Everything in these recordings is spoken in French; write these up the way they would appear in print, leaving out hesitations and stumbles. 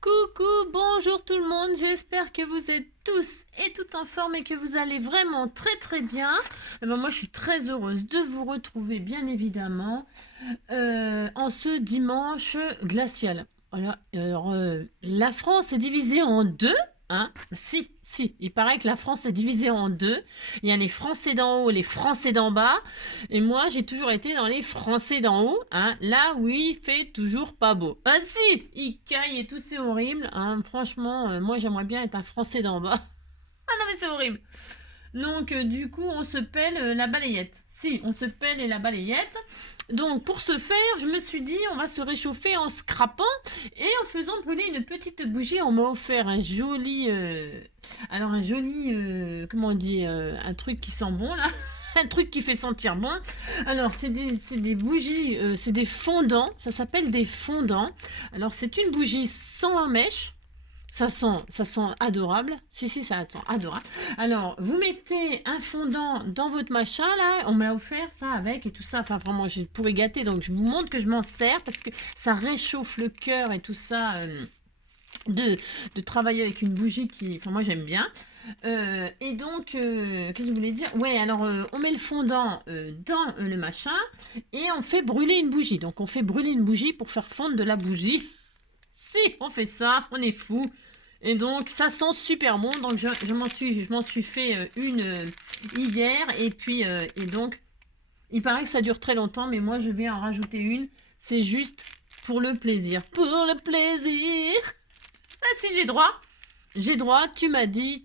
Coucou, bonjour tout le monde, j'espère que vous êtes tous et toutes en forme et que vous allez vraiment très bien. Eh ben, moi je suis très heureuse de vous retrouver bien évidemment en ce dimanche glacial. Voilà, alors, la France est divisée en deux, hein? Si, il paraît que la France est divisée en deux. Il y a les Français d'en haut, les Français d'en bas. Et moi, j'ai toujours été dans les Français d'en haut, hein, là où il fait toujours pas beau. Ah si, il caille et tout, c'est horrible, hein. Franchement, moi, j'aimerais bien être un Français d'en bas. Ah non, mais c'est horrible. Donc, du coup, on se pèle la balayette. Si, on se pèle la balayette. Donc, pour ce faire, je me suis dit, on va se réchauffer en scrapant et en faisant brûler une petite bougie. On m'a offert un joli, comment on dit, un truc qui sent bon là. Un truc qui fait sentir bon. Alors, c'est des bougies, c'est des fondants. Ça s'appelle des fondants. Alors, c'est une bougie sans mèche. Ça sent adorable. Si, ça sent adorable. Alors, vous mettez un fondant dans votre machin, là. On m'a offert ça avec et tout ça. Enfin, vraiment, je pourrais gâter. Donc, je vous montre que je m'en sers parce que ça réchauffe le cœur et tout ça. De travailler avec une bougie qui... Enfin, moi, j'aime bien. Et donc, qu'est-ce que je voulais dire? Ouais, alors, on met le fondant dans le machin et on fait brûler une bougie. Donc, on fait brûler une bougie pour faire fondre de la bougie. Si, on fait ça, on est fou. Et donc, ça sent super bon. Donc, je m'en suis fait une hier. Et puis, et donc, il paraît que ça dure très longtemps, mais moi, je vais en rajouter une. C'est juste pour le plaisir. Pour le plaisir. Ah, si j'ai droit. J'ai droit. Tu m'as dit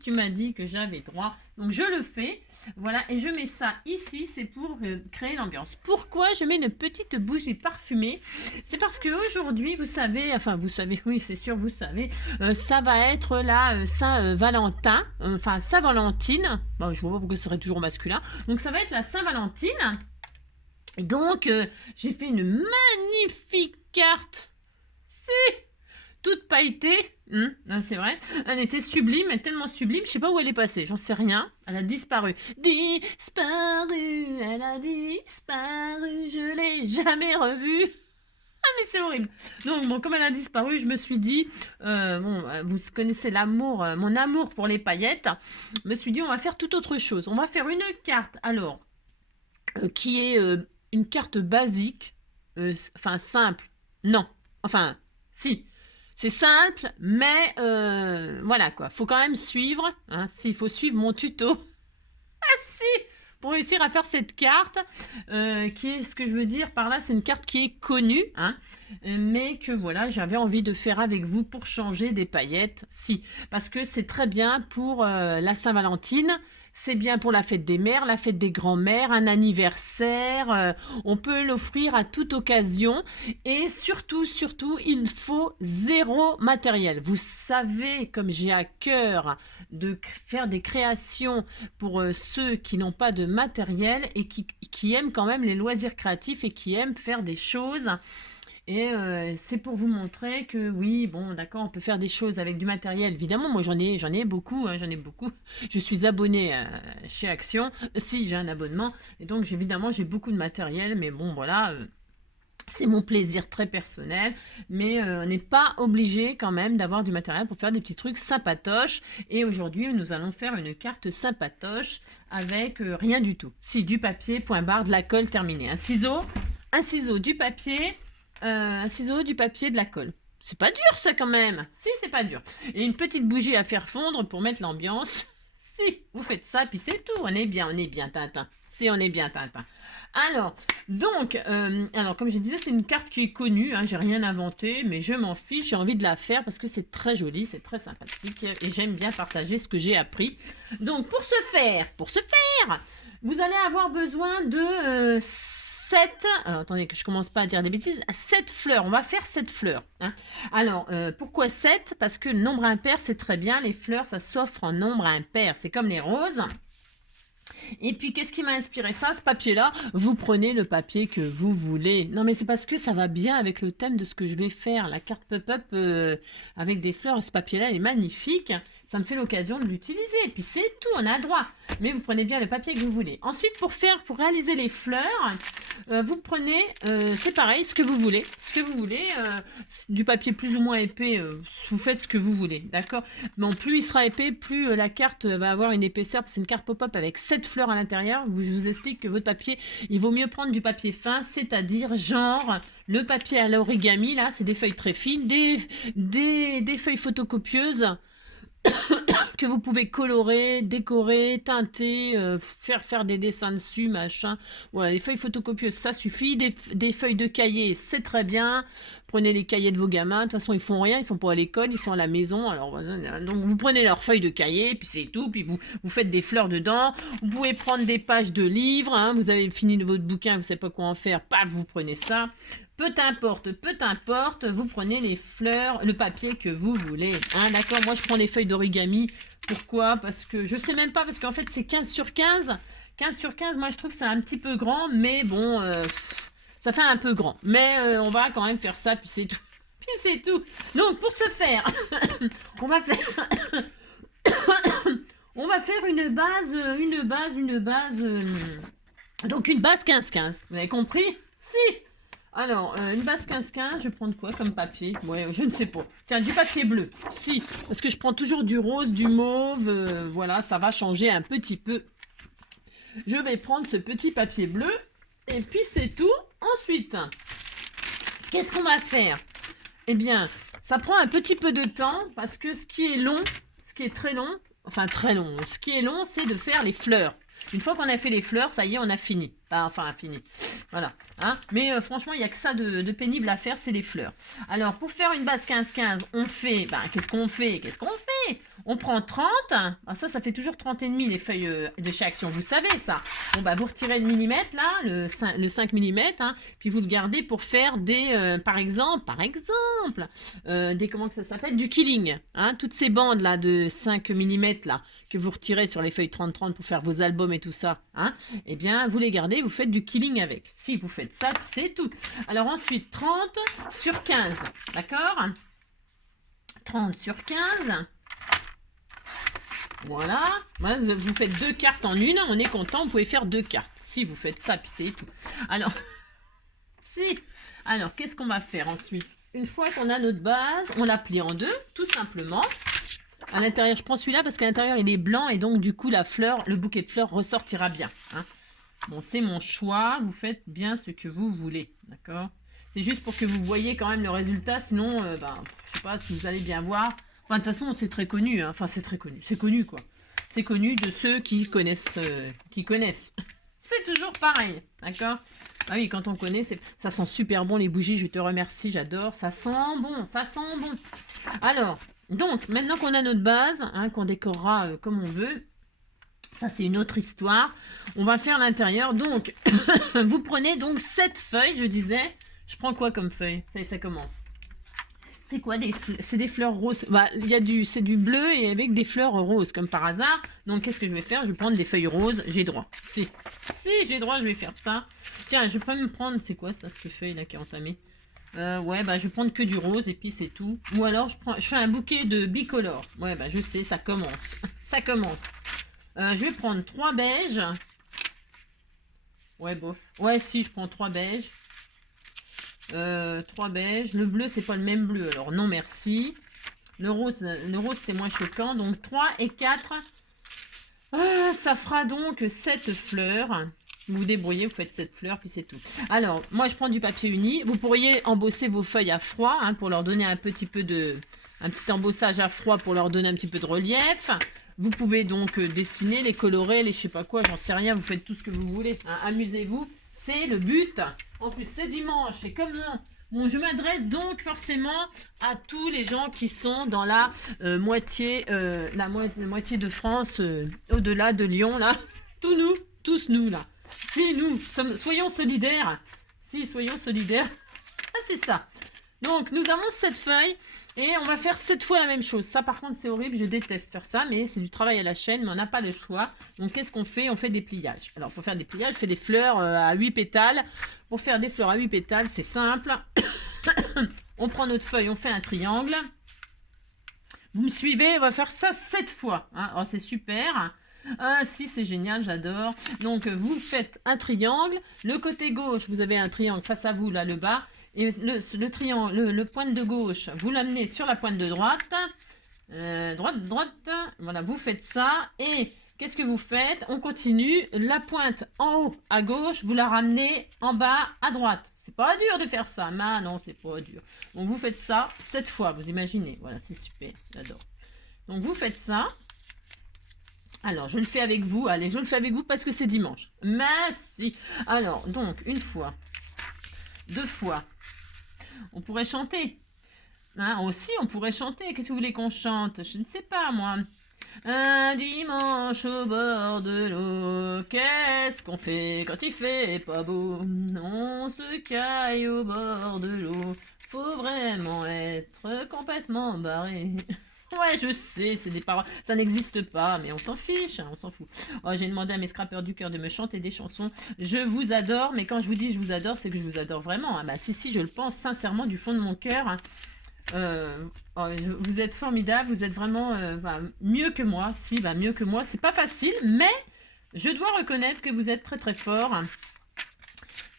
que j'avais droit. Donc, je le fais. Voilà, et je mets ça ici, c'est pour créer l'ambiance. Pourquoi je mets une petite bougie parfumée? C'est parce que aujourd'hui, vous savez, oui, c'est sûr, vous savez, ça va être la Saint-Valentin, enfin Saint-Valentine. Bon, je vois pas pourquoi ce serait toujours masculin. Donc ça va être la Saint-Valentine. Et donc, j'ai fait une magnifique carte. C'est toute pailletée. C'est vrai. Elle était sublime, elle est tellement sublime. Je sais pas où elle est passée, j'en sais rien. Elle a disparu. Disparu, elle a disparu, je l'ai jamais revue. Ah mais c'est horrible. Donc bon, comme elle a disparu, je me suis dit, vous connaissez l'amour, mon amour pour les paillettes. Je me suis dit, on va faire tout autre chose. On va faire une carte, alors, qui est une carte basique, enfin simple. Non, enfin, si. C'est simple, mais voilà quoi. Faut quand même suivre. Hein, s'il faut suivre mon tuto. Ah si, pour réussir à faire cette carte, qui est ce que je veux dire par là, c'est une carte qui est connue, hein, mais que voilà, j'avais envie de faire avec vous pour changer des paillettes. Si, parce que c'est très bien pour la Saint-Valentine. C'est bien pour la fête des mères, la fête des grands-mères, un anniversaire. On peut l'offrir à toute occasion. Et surtout, il faut zéro matériel. Vous savez, comme j'ai à cœur de faire des créations pour ceux qui n'ont pas de matériel et qui aiment quand même les loisirs créatifs et qui aiment faire des choses. Et c'est pour vous montrer que oui, bon, d'accord, on peut faire des choses avec du matériel. Évidemment, moi j'en ai beaucoup, hein, j'en ai beaucoup. Je suis abonnée chez Action. Si, j'ai un abonnement. Et donc, évidemment, j'ai beaucoup de matériel. Mais bon, voilà, c'est mon plaisir très personnel. Mais on n'est pas obligé quand même d'avoir du matériel pour faire des petits trucs sympatoches. Et aujourd'hui, nous allons faire une carte sympatoche avec rien du tout. Si, du papier, point barre, de la colle, terminé. Un ciseau, du papier. Un ciseau, du papier, de la colle. C'est pas dur ça quand même. Si, c'est pas dur. Et une petite bougie à faire fondre pour mettre l'ambiance. Si, vous faites ça, puis c'est tout. On est bien, Tintin. Si, on est bien, Tintin. Alors, donc, comme je disais, c'est une carte qui est connue. Hein, j'ai rien inventé, mais je m'en fiche. J'ai envie de la faire parce que c'est très joli, c'est très sympathique. Et j'aime bien partager ce que j'ai appris. Donc, pour ce faire, vous allez avoir besoin de 7, alors attendez que je commence pas à dire des bêtises, 7 fleurs, on va faire 7 fleurs. Hein. Alors, pourquoi 7? Parce que le nombre impair, c'est très bien, les fleurs, ça s'offre en nombre impair, c'est comme les roses. Et puis, qu'est-ce qui m'a inspiré ça, ce papier-là? Vous prenez le papier que vous voulez. Non, mais c'est parce que ça va bien avec le thème de ce que je vais faire. La carte pop-up avec des fleurs. Ce papier-là est magnifique. Ça me fait l'occasion de l'utiliser. Et puis, c'est tout, on a le droit. Mais vous prenez bien le papier que vous voulez. Ensuite, pour réaliser les fleurs, vous prenez, c'est pareil, ce que vous voulez. Ce que vous voulez, du papier plus ou moins épais, vous faites ce que vous voulez, d'accord? Bon, plus il sera épais, plus la carte va avoir une épaisseur. C'est une carte pop-up avec 7 fleurs à l'intérieur. Je vous explique que votre papier, il vaut mieux prendre du papier fin, c'est-à-dire genre le papier à l'origami, là, c'est des feuilles très fines, des feuilles photocopieuses que vous pouvez colorer, décorer, teinter, faire des dessins dessus, machin. Voilà, les feuilles photocopieuses, ça suffit. Des feuilles de cahier, c'est très bien. Prenez les cahiers de vos gamins. De toute façon, ils font rien, ils sont pas à l'école, ils sont à la maison. Alors, donc vous prenez leurs feuilles de cahier, puis c'est tout. Puis vous faites des fleurs dedans. Vous pouvez prendre des pages de livres. Hein, vous avez fini de votre bouquin, vous savez pas quoi en faire. Paf, vous prenez ça. Peu importe, vous prenez les fleurs, le papier que vous voulez. Hein, d'accord, moi je prends les feuilles d'origami. Pourquoi? Parce que je sais même pas, parce qu'en fait c'est 15 sur 15. 15 sur 15, moi je trouve que c'est un petit peu grand, mais bon, ça fait un peu grand. Mais on va quand même faire ça, puis c'est tout. Puis c'est tout. Donc pour ce faire, on va faire... on va faire une base, donc une base 15-15. Vous avez compris? Si. Alors, une base 15-15, je vais prendre quoi comme papier? Ouais, je ne sais pas. Tiens, du papier bleu. Si, parce que je prends toujours du rose, du mauve. Voilà, ça va changer un petit peu. Je vais prendre ce petit papier bleu. Et puis, c'est tout. Ensuite, qu'est-ce qu'on va faire? Eh bien, ça prend un petit peu de temps parce que ce qui est long, ce qui est très long, enfin très long, ce qui est long, c'est de faire les fleurs. Une fois qu'on a fait les fleurs, ça y est, on a fini. Enfin, fini. Voilà. Hein, mais franchement, il n'y a que ça de pénible à faire, c'est les fleurs. Alors, pour faire une base 15-15, on fait... qu'est-ce qu'on fait? On prend 30. Ah, ça fait toujours 30 et demi, les feuilles de chez Action. Vous savez, ça. Bon, vous retirez le millimètre, là, le 5 mm, hein, puis vous le gardez pour faire des... par exemple, des... Comment que ça s'appelle? Du killing. Hein, toutes ces bandes, là, de 5 mm, là, que vous retirez sur les feuilles 30-30 pour faire vos albums et tout ça. Hein, eh bien, vous les gardez, vous faites du killing avec. Si vous faites ça, c'est tout. Alors ensuite, 30 sur 15. D'accord? 30 sur 15. Voilà. Vous faites 2 cartes en une. On est content, vous pouvez faire 2 cartes. Si vous faites ça, puis c'est tout. Alors, Alors, qu'est-ce qu'on va faire ensuite? Une fois qu'on a notre base, on la plie en 2, tout simplement. À l'intérieur, je prends celui-là parce qu'à l'intérieur, il est blanc et donc, du coup, la fleur, le bouquet de fleurs ressortira bien. Hein. Bon, c'est mon choix. Vous faites bien ce que vous voulez. D'accord? C'est juste pour que vous voyez quand même le résultat. Sinon, je sais pas si vous allez bien voir. Enfin, de toute façon, c'est très connu. Hein. Enfin, c'est très connu. C'est connu, quoi. C'est connu de ceux qui connaissent. C'est toujours pareil. D'accord? Ah oui, quand on connaît, ça sent super bon, les bougies. Je te remercie, j'adore. Ça sent bon, ça sent bon. Alors, donc, maintenant qu'on a notre base, hein, qu'on décorera comme on veut, ça, c'est une autre histoire. On va faire l'intérieur. Donc, vous prenez donc 7 feuilles, je disais. Je prends quoi comme feuille? Ça commence. C'est quoi? C'est des fleurs roses. C'est du bleu et avec des fleurs roses, comme par hasard. Donc, qu'est-ce que je vais faire? Je vais prendre des feuilles roses. J'ai droit. Si, j'ai droit, je vais faire ça. Tiens, je peux me prendre... C'est quoi ça, cette feuille-là qui est entamée? Ouais, je vais prendre que du rose et puis c'est tout. Ou alors, je fais un bouquet de bicolore. Ouais, je sais, ça commence. Ça commence. Je vais prendre 3 beiges. Ouais, bof. Ouais, si, je prends 3 beiges. 3 beiges. Le bleu, c'est pas le même bleu. Alors, non, merci. Le rose c'est moins choquant. Donc, 3 et 4. Ça fera donc 7 fleurs. Vous vous débrouillez, vous faites 7 fleurs, puis c'est tout. Alors, moi, je prends du papier uni. Vous pourriez embosser vos feuilles à froid, hein, pour leur donner un petit embossage à froid pour leur donner un petit peu de relief. Vous pouvez donc dessiner, les colorer, les je sais pas quoi, j'en sais rien. Vous faites tout ce que vous voulez. Hein, amusez-vous, c'est le but. En plus, c'est dimanche et comme bon, je m'adresse donc forcément à tous les gens qui sont dans la moitié de France, au-delà de Lyon, là. Tous nous, là. Si, soyons solidaires. Si, soyons solidaires. Ah, c'est ça. Donc, nous avons 7 feuilles et on va faire 7 fois la même chose. Ça, par contre, c'est horrible. Je déteste faire ça, mais c'est du travail à la chaîne, mais on n'a pas le choix. Donc, qu'est-ce qu'on fait? On fait des pliages. Alors, pour faire des pliages, je fais des fleurs à 8 pétales. Pour faire des fleurs à 8 pétales, c'est simple. On prend notre feuille, on fait un triangle. Vous me suivez? On va faire ça 7 fois. Hein. Oh, c'est super. Ah si, c'est génial, j'adore. Donc, vous faites un triangle. Le côté gauche, vous avez un triangle face à vous, là, le bas. Et le triangle, le pointe de gauche, vous l'amenez sur la pointe de droite. Droite, droite. Voilà, vous faites ça. Et qu'est-ce que vous faites? On continue. La pointe en haut à gauche, vous la ramenez en bas à droite. C'est pas dur de faire ça. Mais non, c'est pas dur. Donc, vous faites ça 7 fois, vous imaginez. Voilà, c'est super, j'adore. Donc, vous faites ça. Alors, je le fais avec vous. Allez, je le fais avec vous parce que c'est dimanche. Merci. Alors, donc, une fois. 2 fois. On pourrait chanter. Hein, aussi, on pourrait chanter. Qu'est-ce que vous voulez qu'on chante? Je ne sais pas, moi. Un dimanche au bord de l'eau, qu'est-ce qu'on fait quand il fait pas beau? On se caille au bord de l'eau. Faut vraiment être complètement barré. Ouais, je sais, c'est des paroles. Ça n'existe pas, mais on s'en fiche, hein, on s'en fout. Oh, j'ai demandé à mes scrappeurs du cœur de me chanter des chansons. Je vous adore, mais quand je vous dis je vous adore, c'est que je vous adore vraiment. Hein. Bah, si, je le pense sincèrement du fond de mon cœur. Hein. Oh, vous êtes formidable, vous êtes vraiment mieux que moi. Si, mieux que moi, c'est pas facile, mais je dois reconnaître que vous êtes très très fort. Hein.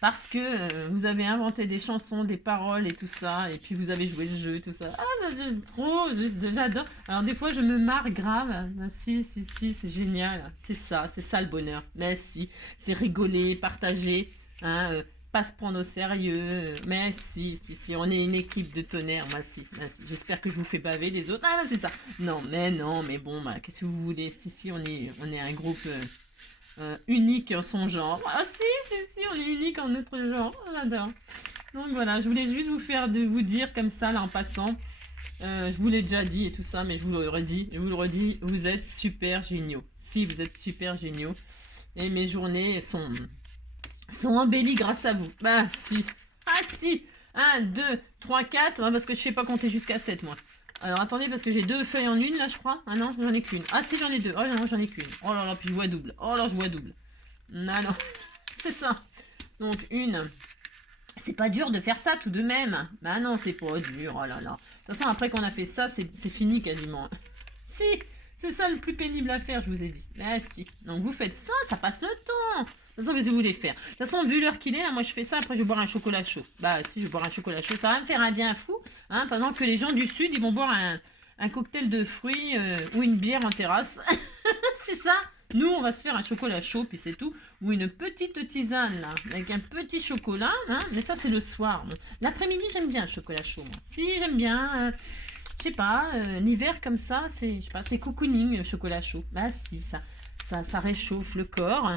Parce que vous avez inventé des chansons, des paroles et tout ça, et puis vous avez joué le jeu, tout ça. Ah, ça c'est trop, j'adore. Alors des fois je me marre grave. Ah, si, c'est génial. C'est ça le bonheur. Mais si, c'est rigoler, partager, hein, pas se prendre au sérieux. Mais si, on est une équipe de tonnerre. Moi si. J'espère que je vous fais baver les autres. Ah, c'est ça. Non, mais bon, qu'est-ce que vous voulez? Si, on est un groupe... unique en son genre. Ah si, on est unique en notre genre. On adore. Donc voilà, je voulais juste vous dire comme ça, là, en passant. Je vous l'ai déjà dit et tout ça, mais je vous le redis, vous êtes super géniaux. Si, vous êtes super géniaux. Et mes journées sont embellies grâce à vous. Bah, si. Ah, si. 1, 2, 3, 4. Parce que je sais pas compter jusqu'à 7, moi. Alors, attendez, parce que j'ai 2 feuilles en une, là, je crois. Ah non, j'en ai qu'une. Ah si, j'en ai 2. Oh non, j'en ai qu'une. Oh là là, puis je vois double. Oh là, je vois double. Non, c'est ça. Donc, une. C'est pas dur de faire ça, tout de même. Bah non, c'est pas dur. Oh là là. De toute façon, après qu'on a fait ça, c'est fini, quasiment. Si, c'est ça le plus pénible à faire, je vous ai dit. Mais si. Donc, vous faites ça, ça passe le temps. De toute façon, qu'est-ce que vous voulez faire? De toute façon, vu l'heure qu'il est, hein, moi je fais ça, après je vais boire un chocolat chaud. Bah si, je vais boire un chocolat chaud, ça va me faire un bien fou, hein, pendant que les gens du sud, ils vont boire un cocktail de fruits ou une bière en terrasse. C'est ça. Nous, on va se faire un chocolat chaud, puis c'est tout. Ou une petite tisane, là, avec un petit chocolat. Hein, mais ça, c'est le soir. L'après-midi, j'aime bien le chocolat chaud. Moi. Si, j'aime bien... je sais pas, l'hiver comme ça, c'est cocooning, le chocolat chaud. Bah si, ça réchauffe le corps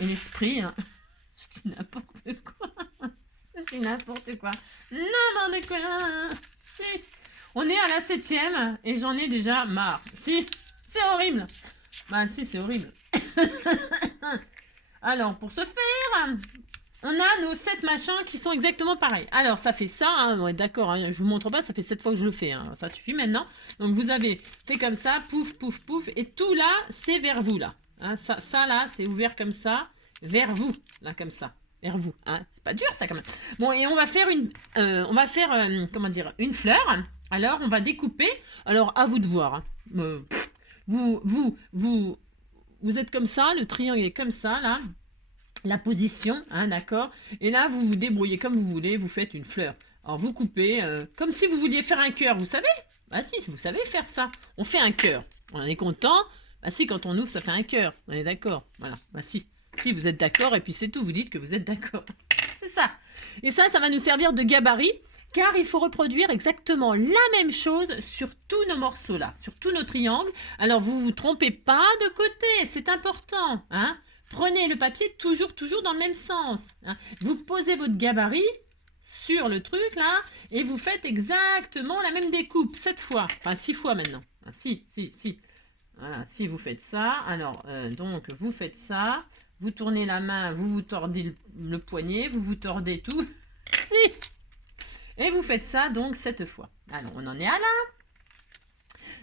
et l'esprit. Hein. Je dis n'importe quoi. Je dis n'importe quoi. N'importe quoi. Si. On est à la 7e et j'en ai déjà marre. Si, c'est horrible. Bah si, c'est horrible. Alors, pour ce faire, on a nos 7 machins qui sont exactement pareils. Alors, ça fait ça, hein, ouais, d'accord, hein, je vous montre pas, ça fait 7 fois que je le fais, hein, ça suffit maintenant. Donc, vous avez fait comme ça, pouf, pouf, pouf, et tout là, c'est vers vous, là. Hein, ça là, c'est ouvert comme ça, vers vous, là, comme ça. Vers vous, hein. C'est pas dur, ça, quand même. Bon, et on va faire comment dire, une fleur. Alors, on va découper. Alors, à vous de voir. Hein. Vous êtes comme ça, le triangle est comme ça, là. La position, hein, d'accord. Et là, vous vous débrouillez comme vous voulez, vous faites une fleur. Alors, vous coupez comme si vous vouliez faire un cœur, vous savez? Bah si, vous savez faire ça. On fait un cœur. On est content. Bah si, quand on ouvre, ça fait un cœur. On est d'accord. Voilà. Bah si. Si, vous êtes d'accord, et puis c'est tout. Vous dites que vous êtes d'accord. C'est ça. Et ça va nous servir de gabarit, car il faut reproduire exactement la même chose sur tous nos morceaux là, sur tous nos triangles. Alors, vous vous trompez pas de côté, c'est important, hein. Prenez le papier toujours dans le même sens. Hein. Vous posez votre gabarit sur le truc là et vous faites exactement la même découpe 7 fois. Enfin 6 fois maintenant. Ah, si. Voilà, si vous faites ça, alors donc vous faites ça, vous tournez la main, vous vous tordez le poignet, vous vous tordez tout. Si. Et vous faites ça donc 7 fois. Alors, on en est à là.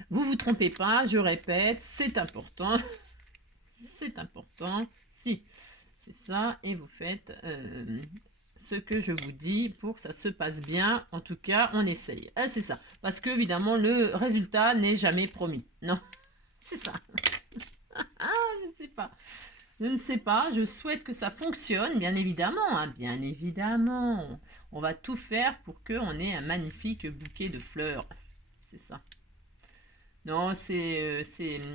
Vous vous trompez pas, je répète, c'est important. C'est important. Si, c'est ça. Et vous faites ce que je vous dis pour que ça se passe bien. En tout cas, on essaye. Ah, c'est ça. Parce que, évidemment, le résultat n'est jamais promis. Non, c'est ça. Ah, je ne sais pas. Je ne sais pas. Je souhaite que ça fonctionne, bien évidemment. Hein, bien évidemment. On va tout faire pour qu'on ait un magnifique bouquet de fleurs. C'est ça. Non,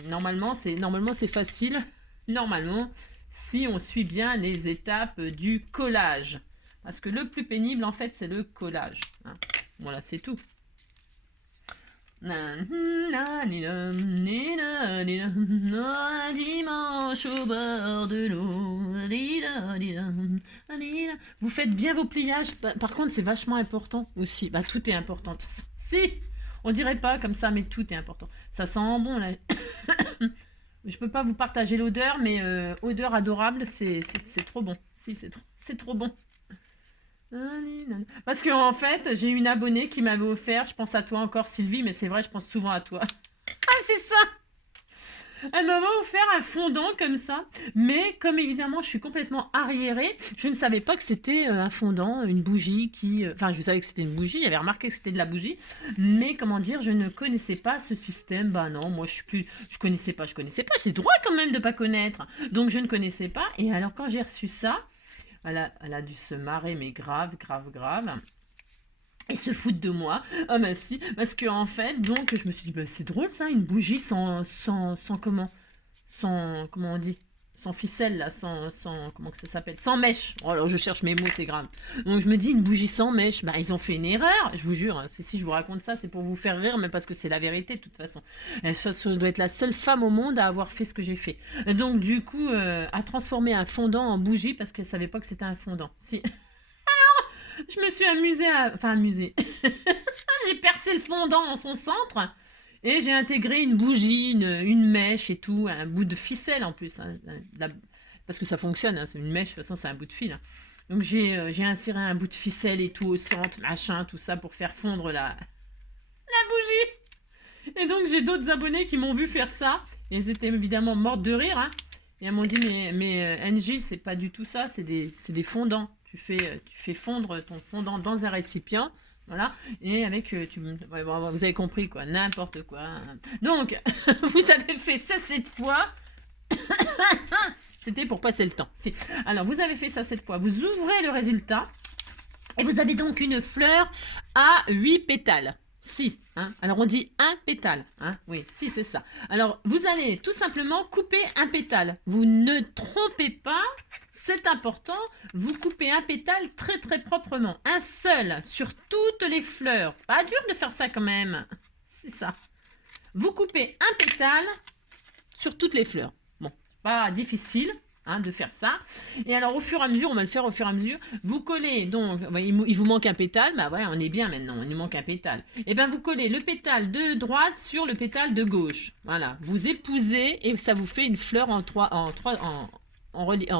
normalement c'est facile. Normalement, si on suit bien les étapes du collage. Parce que le plus pénible, en fait, c'est le collage. Hein. Voilà, c'est tout. Dimanche au bord de l'eau. Vous faites bien vos pliages. Par contre, c'est vachement important aussi. Bah, tout est important. Si, on dirait pas comme ça, mais tout est important. Ça sent bon là. Je peux pas vous partager l'odeur, mais odeur adorable, c'est trop bon. Si, c'est trop bon. Parce que en fait, j'ai une abonnée qui m'avait offert, je pense à toi encore Sylvie, mais c'est vrai, je pense souvent à toi. Ah, c'est ça! Elle m'avait offert un fondant comme ça, mais comme évidemment je suis complètement arriérée, je ne savais pas que c'était un fondant, une bougie qui... Enfin, je savais que c'était une bougie, j'avais remarqué que c'était de la bougie, mais comment dire, je ne connaissais pas ce système. Bah non, moi je connaissais pas, j'ai droit quand même de pas connaître. Donc je ne connaissais pas, et alors quand j'ai reçu ça, elle a dû se marrer, mais grave. Et se foutre de moi. Ah bah si, parce que en fait, donc je me suis dit, bah, c'est drôle ça, une bougie sans comment on dit, sans ficelle là, comment que ça s'appelle, sans mèche. Oh alors je cherche mes mots, c'est grave. Donc je me dis, une bougie sans mèche, bah ils ont fait une erreur, je vous jure. Hein, si je vous raconte ça, c'est pour vous faire rire, mais parce que c'est la vérité de toute façon. Et ça doit être la seule femme au monde à avoir fait ce que j'ai fait. Donc du coup, à transformer un fondant en bougie parce qu'elle savait pas que c'était un fondant. Si. Je me suis amusée Enfin, amusée. J'ai percé le fondant en son centre et j'ai intégré une bougie, une mèche et tout, un bout de ficelle en plus. Hein, parce que ça fonctionne, hein, c'est une mèche, de toute façon, c'est un bout de fil. Hein. Donc j'ai inséré un bout de ficelle et tout au centre, machin, tout ça pour faire fondre la bougie. Et donc j'ai d'autres abonnés qui m'ont vu faire ça. Et elles étaient évidemment mortes de rire. Hein. Et elles m'ont dit, mais NJ, c'est pas du tout ça, c'est des fondants. Tu fais fondre ton fondant dans un récipient, voilà, et avec, ouais, bon, vous avez compris quoi, n'importe quoi. Donc, vous avez fait ça 7 fois. C'était pour passer le temps. Si. Alors, vous avez fait ça 7 fois. Vous ouvrez le résultat, et vous avez donc une fleur à 8 pétales. Si, hein. Alors on dit un pétale, hein. Oui, si c'est ça. Alors vous allez tout simplement couper un pétale. Vous ne trompez pas, c'est important. Vous coupez un pétale très très proprement, un seul sur toutes les fleurs. C'est pas dur de faire ça quand même. C'est ça. Vous coupez un pétale sur toutes les fleurs. Bon, pas difficile. Hein, de faire ça. Et alors au fur et à mesure, on va le faire au fur et à mesure, vous collez, donc il vous manque un pétale, bah ouais, on est bien maintenant, il nous manque un pétale. Et bien vous collez le pétale de droite sur le pétale de gauche. Voilà, vous épousez et ça vous fait une fleur en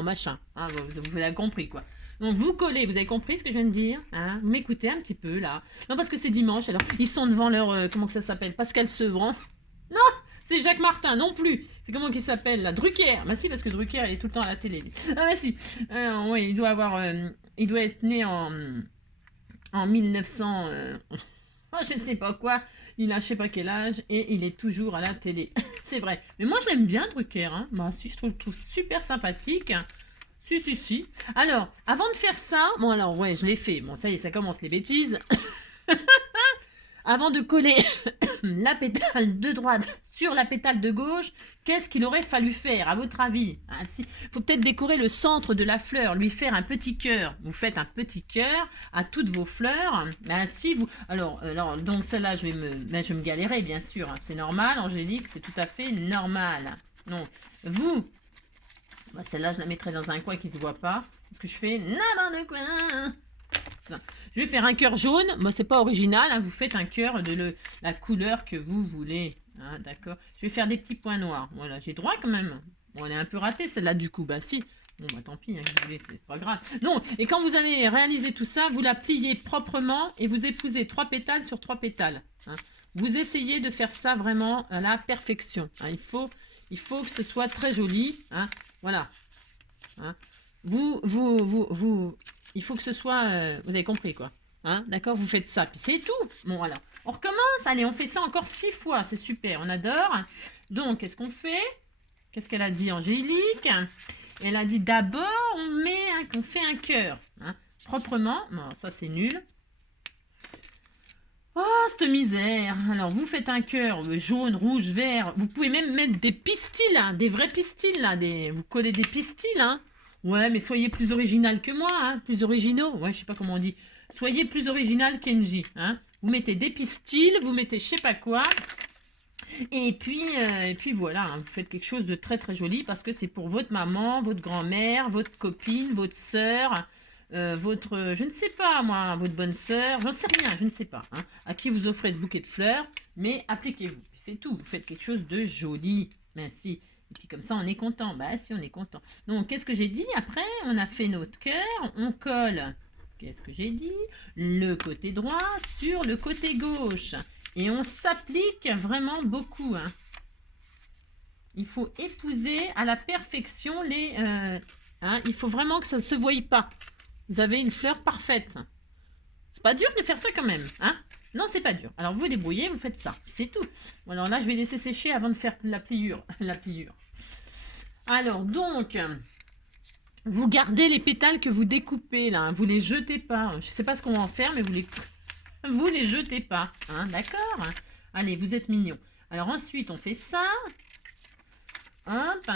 machin. Hein, vous l'avez compris quoi. Donc vous collez, vous avez compris ce que je viens de dire, hein? Vous m'écoutez un petit peu là. Non parce que c'est dimanche, alors ils sont devant leur, comment que ça s'appelle, Pascal Sevran. Non, c'est Jacques Martin, non plus. C'est comment qu'il s'appelle là, Drucker. Bah si, parce que Drucker il est tout le temps à la télé. Ah bah si. Oui, il doit être né en 1900. Oh, je sais pas quoi. Il a je sais pas quel âge et il est toujours à la télé. C'est vrai. Mais moi je l'aime bien Drucker. Hein. Bah si, je trouve super sympathique. Si. Alors, avant de faire ça, bon alors ouais, je l'ai fait. Bon ça y est, ça commence les bêtises. Avant de coller la pétale de droite sur la pétale de gauche, qu'est-ce qu'il aurait fallu faire, à votre avis? Il faut peut-être décorer le centre de la fleur, lui faire un petit cœur. Vous faites un petit cœur à toutes vos fleurs. Alors donc celle-là, je vais me galérer, bien sûr. Hein. C'est normal, Angélique, c'est tout à fait normal. Donc, celle-là, je la mettrai dans un coin qui ne se voit pas. Parce que je fais n'importe quoi. Ça. Je vais faire un cœur jaune. Moi, c'est pas original. Hein. Vous faites un cœur de la couleur que vous voulez. Hein, d'accord. Je vais faire des petits points noirs. Voilà, j'ai droit quand même. Bon, elle est un peu ratée celle-là du coup. Bah si. Bon, bah tant pis, hein, c'est pas grave. Non, et quand vous avez réalisé tout ça, vous la pliez proprement et vous épousez 3 pétales sur 3 pétales. Hein. Vous essayez de faire ça vraiment à la perfection. Hein. Il faut que ce soit très joli. Hein. Voilà. Hein. Il faut que ce soit... vous avez compris, quoi. Hein. D'accord, vous faites ça. Puis c'est tout. Bon, voilà. On recommence. Allez, on fait ça encore 6 fois. C'est super, on adore. Donc, qu'est-ce qu'on fait? Qu'est-ce qu'elle a dit, Angélique? Elle a dit d'abord, on fait un cœur. Hein, proprement. Non, ça, c'est nul. Oh, cette misère. Alors, vous faites un cœur jaune, rouge, vert. Vous pouvez même mettre des pistils, hein, des vrais pistils. Là, vous collez des pistils. Hein. Ouais, mais soyez plus original que moi. Hein, plus originaux. Ouais, je sais pas comment on dit. Soyez plus original qu'Engie. Hein. Vous mettez des pistils, vous mettez je sais pas quoi. Et puis voilà, hein, vous faites quelque chose de très très joli parce que c'est pour votre maman, votre grand-mère, votre copine, votre sœur, votre, je ne sais pas moi, votre bonne sœur, j'en sais rien, je ne sais pas, hein, à qui vous offrez ce bouquet de fleurs, mais appliquez-vous, c'est tout, vous faites quelque chose de joli, merci. Et puis comme ça on est content, bah si on est content. Donc qu'est-ce que j'ai dit après? On a fait notre cœur, on colle, qu'est-ce que j'ai dit? Le côté droit sur le côté gauche. Et on s'applique vraiment beaucoup. Hein. Il faut épouser à la perfection les... hein, il faut vraiment que ça ne se voie pas. Vous avez une fleur parfaite. C'est pas dur de faire ça quand même. Hein. Non, c'est pas dur. Alors vous débrouillez, vous faites ça. C'est tout. Bon, alors là, je vais laisser sécher avant de faire la pliure. La pliure. Alors donc... vous gardez les pétales que vous découpez là. Hein. Vous les jetez pas. Je sais pas ce qu'on va en faire, mais vous les jetez pas, hein, d'accord? Allez, vous êtes mignons. Alors ensuite, on fait ça. Hop.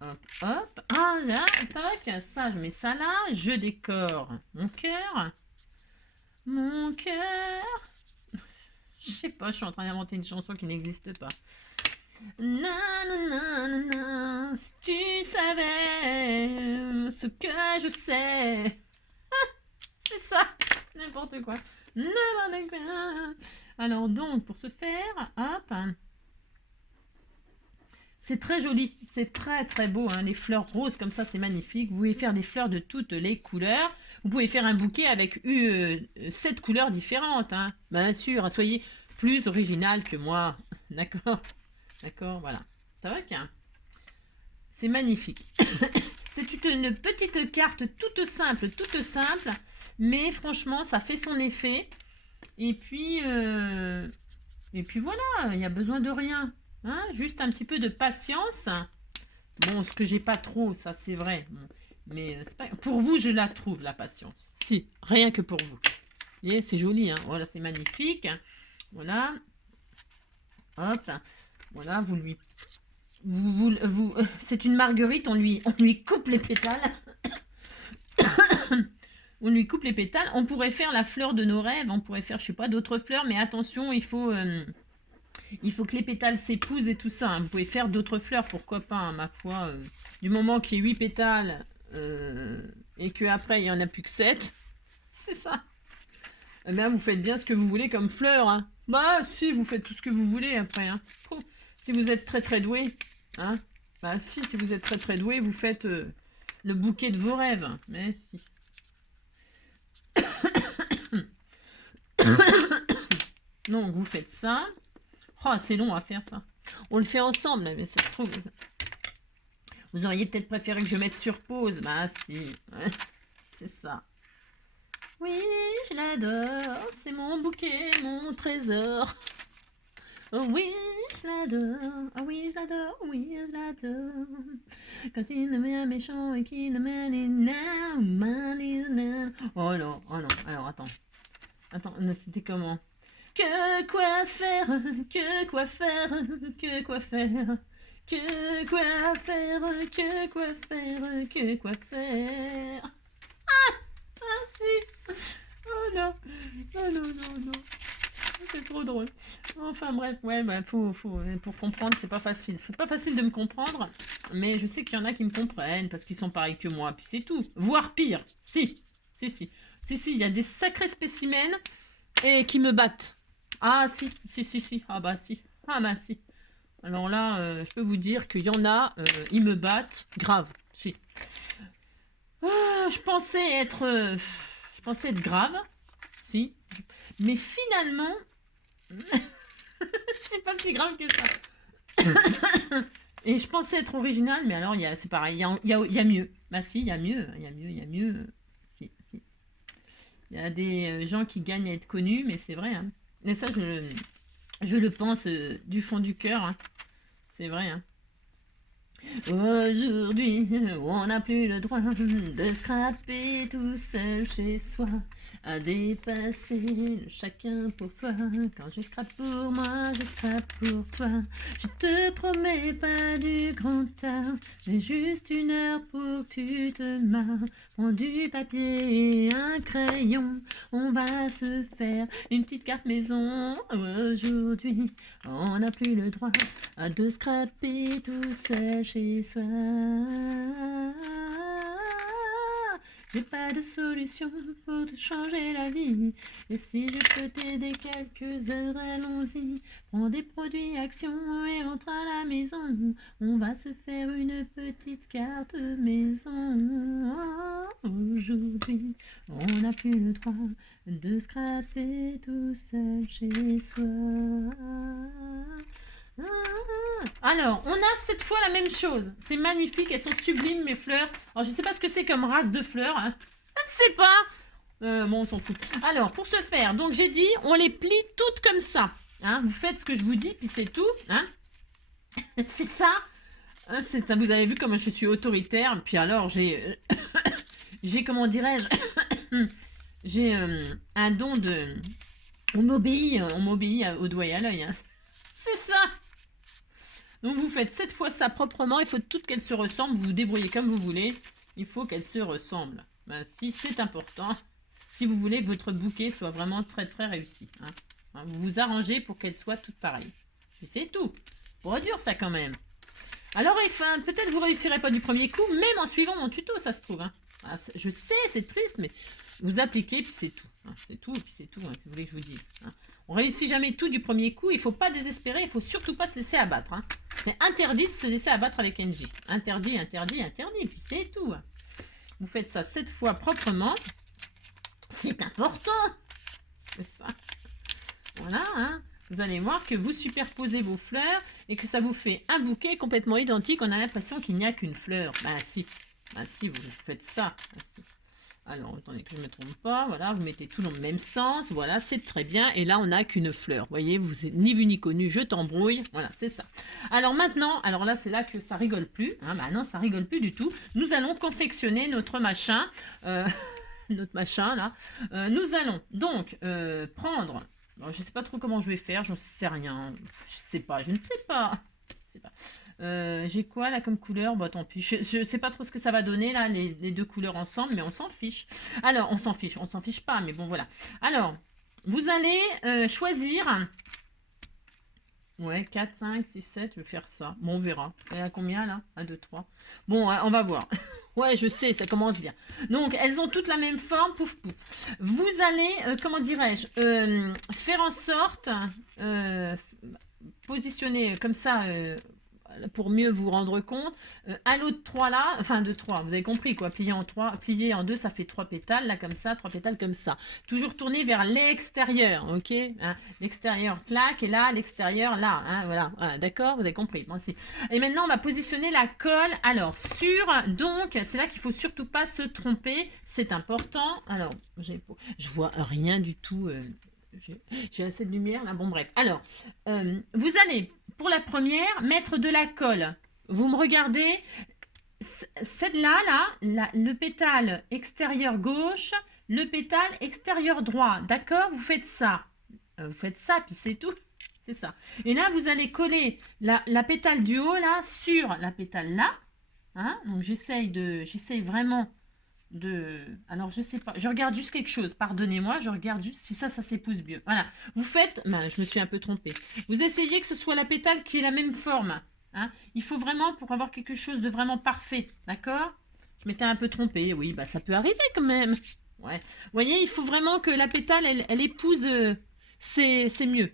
Hop, hop. Ah, là, toc. Ça, je mets ça là. Je décore mon cœur. Mon cœur. Je sais pas, je suis en train d'inventer une chanson qui n'existe pas. Nanana, si tu savais ce que je sais. C'est ça, n'importe quoi. N'importe quoi. Alors donc, pour ce faire, hop, c'est très joli, c'est très très beau, hein. Les fleurs roses comme ça, c'est magnifique. Vous pouvez faire des fleurs de toutes les couleurs. Vous pouvez faire un bouquet avec 7 couleurs différentes, hein. Bien sûr, soyez plus original que moi, d'accord? D'accord, voilà. Toc. C'est magnifique. C'est une petite carte toute simple, mais franchement, ça fait son effet. Et puis voilà, il n'y a besoin de rien. Hein, juste un petit peu de patience. Bon, ce que j'ai pas trop, ça c'est vrai. Mais pas... pour vous, je la trouve, la patience. Si, rien que pour vous. Vous voyez, c'est joli, hein. Voilà, c'est magnifique. Voilà. Hop. Voilà, vous lui... c'est une marguerite, on lui coupe les pétales. On lui coupe les pétales. On pourrait faire la fleur de nos rêves. On pourrait faire, je sais pas, d'autres fleurs. Mais attention, il faut que les pétales s'épousent et tout ça. Hein. Vous pouvez faire d'autres fleurs, pourquoi pas, hein, ma foi. Du moment qu'il y ait 8 pétales et qu'après, il n'y en a plus que 7. C'est ça. Eh bien, vous faites bien ce que vous voulez comme fleurs. Hein. Bah, si, vous faites tout ce que vous voulez après. Hein. Oh, si vous êtes très très doué. Hein. Bah, si vous êtes très très doué, vous faites le bouquet de vos rêves. Mais si. Donc, vous faites ça. Oh, c'est long à faire ça. On le fait ensemble, mais ça se trouve. Vous auriez peut-être préféré que je mette sur pause. Bah, si. Ouais. C'est ça. Oui, je l'adore. C'est mon bouquet, mon trésor. Oh oui, je l'adore. Ah oui, je l'adore. Oui, je l'adore. Quand il me met un méchant et qu'il me met les nains. Oh non, oh non. Alors, attends. Attends, c'était comment? Que quoi faire? Que quoi faire? Que quoi faire? Que quoi faire? Que quoi faire? Que quoi faire? Ah! Ah si! Oh non! Oh non, non, non! C'est trop drôle. Enfin bref, ouais, bah, faut, pour comprendre, c'est pas facile. C'est pas facile de me comprendre, mais je sais qu'il y en a qui me comprennent parce qu'ils sont pareils que moi, puis c'est tout. Voire pire. Si, il y a des sacrés spécimens et qui me battent. Ah si. Ah bah si. Alors là, je peux vous dire qu'il y en a, ils me battent grave. Si. Ah, je pensais être grave, si. Mais finalement, c'est pas si grave que ça. Et je pensais être original, mais alors c'est pareil, il y a mieux. Bah si, il y a mieux, il y a mieux, il y a mieux. Si, si. Il y a des gens qui gagnent à être connus, mais c'est vrai. Hein. Et ça, je le pense du fond du cœur. Hein. C'est vrai. Hein. Aujourd'hui, on n'a plus le droit de scraper tout seul chez soi, à dépasser le chacun pour soi. Quand je scrape pour moi, je scrape pour toi. Je te promets pas du grand art, mais juste une heure pour que tu te marres. Prends du papier et un crayon, on va se faire une petite carte maison. Aujourd'hui, on n'a plus le droit de scraper tout seul chez soi. J'ai pas de solution pour te changer la vie. Et si je peux t'aider quelques heures, allons-y. Prends des produits Action et rentre à la maison. On va se faire une petite carte maison. Aujourd'hui, on n'a plus le droit de scraper tout seul chez soi. Alors, on a cette fois la même chose. C'est magnifique, elles sont sublimes mes fleurs. Alors, je ne sais pas ce que c'est comme race de fleurs. Hein. Je ne sais pas. Bon, on s'en fout. Alors, pour ce faire, donc j'ai dit, on les plie toutes comme ça. Hein. Vous faites ce que je vous dis, puis c'est tout. Hein. C'est ça. Hein, vous avez vu comme je suis autoritaire. Puis alors, j'ai, comment dirais-je, j'ai un don de... On m'obéit au doigt et à l'œil. Hein. C'est ça. Donc vous faites 7 fois ça proprement, il faut toutes qu'elles se ressemblent, vous vous débrouillez comme vous voulez, il faut qu'elles se ressemblent. Ben, si c'est important, si vous voulez que votre bouquet soit vraiment très très réussi. Hein. Vous vous arrangez pour qu'elles soient toutes pareilles. Et c'est tout. Pas dur ça quand même. Alors enfin, peut-être vous réussirez pas du premier coup, même en suivant mon tuto ça se trouve. Hein. Je sais, c'est triste, mais vous appliquez, puis c'est tout. Hein. C'est tout, et puis c'est tout, hein, que vous voulez que je vous dise. Hein. On réussit jamais tout du premier coup, il ne faut pas désespérer, il faut surtout pas se laisser abattre. Hein. C'est interdit de se laisser abattre avec NJ. Interdit, interdit, interdit, puis c'est tout. Vous faites ça 7 fois proprement. C'est important. C'est ça. Voilà, hein. Vous allez voir que vous superposez vos fleurs et que ça vous fait un bouquet complètement identique. On a l'impression qu'il n'y a qu'une fleur. Ben si. Ben si, vous faites ça. Ben, si. Alors, attendez que je ne me trompe pas. Voilà, vous mettez tout dans le même sens. Voilà, c'est très bien. Et là, on n'a qu'une fleur. Vous voyez, vous êtes ni vu ni connu, je t'embrouille. Voilà, c'est ça. Alors maintenant, alors là, c'est là que ça rigole plus. Hein, bah non, ça rigole plus du tout. Nous allons confectionner notre machin. Notre machin, là. Nous allons donc prendre... Bon, je ne sais pas trop comment je vais faire. J'en sais rien. Je ne sais pas. J'ai quoi là comme couleur? Bon, tant pis. Je sais pas trop ce que ça va donner là, les deux couleurs ensemble, mais on s'en fiche. Alors, on s'en fiche pas, mais bon, voilà. Alors, vous allez choisir. Ouais, 4, 5, 6, 7, je vais faire ça. Bon, on verra. Et à combien là? 1, 2, 3. Bon, on va voir. Ouais, je sais, ça commence bien. Donc, elles ont toutes la même forme, pouf, pouf. Vous allez, comment dirais-je, faire en sorte, positionner comme ça, pour mieux vous rendre compte, à l'autre 3 là, enfin de 3, vous avez compris quoi, plier en 3, plier en 2, ça fait 3 pétales, là comme ça, 3 pétales comme ça. Toujours tourner vers l'extérieur, ok, hein, l'extérieur claque, et là, l'extérieur là, hein, voilà, d'accord, vous avez compris, moi aussi. Et maintenant, on va positionner la colle, alors, donc, c'est là qu'il faut surtout pas se tromper, c'est important. Alors, je vois rien du tout, j'ai assez de lumière là, bon bref. Alors, vous allez... Pour la première, mettre de la colle. Vous me regardez, celle-là, le pétale extérieur gauche, le pétale extérieur droit. D'accord? Vous faites ça. Puis c'est tout. C'est ça. Et là, vous allez coller la pétale du haut, là, sur la pétale là. Hein? Donc, j'essaye vraiment de... Alors, je sais pas. Je regarde juste quelque chose. Pardonnez-moi, je regarde juste si ça s'épouse mieux. Voilà. Vous faites... Ben, je me suis un peu trompée. Vous essayez que ce soit la pétale qui ait la même forme. Hein. Il faut vraiment, pour avoir quelque chose de vraiment parfait. D'accord? Je m'étais un peu trompée. Oui, bah ça peut arriver quand même. Ouais. Vous voyez, il faut vraiment que la pétale, elle épouse... c'est mieux.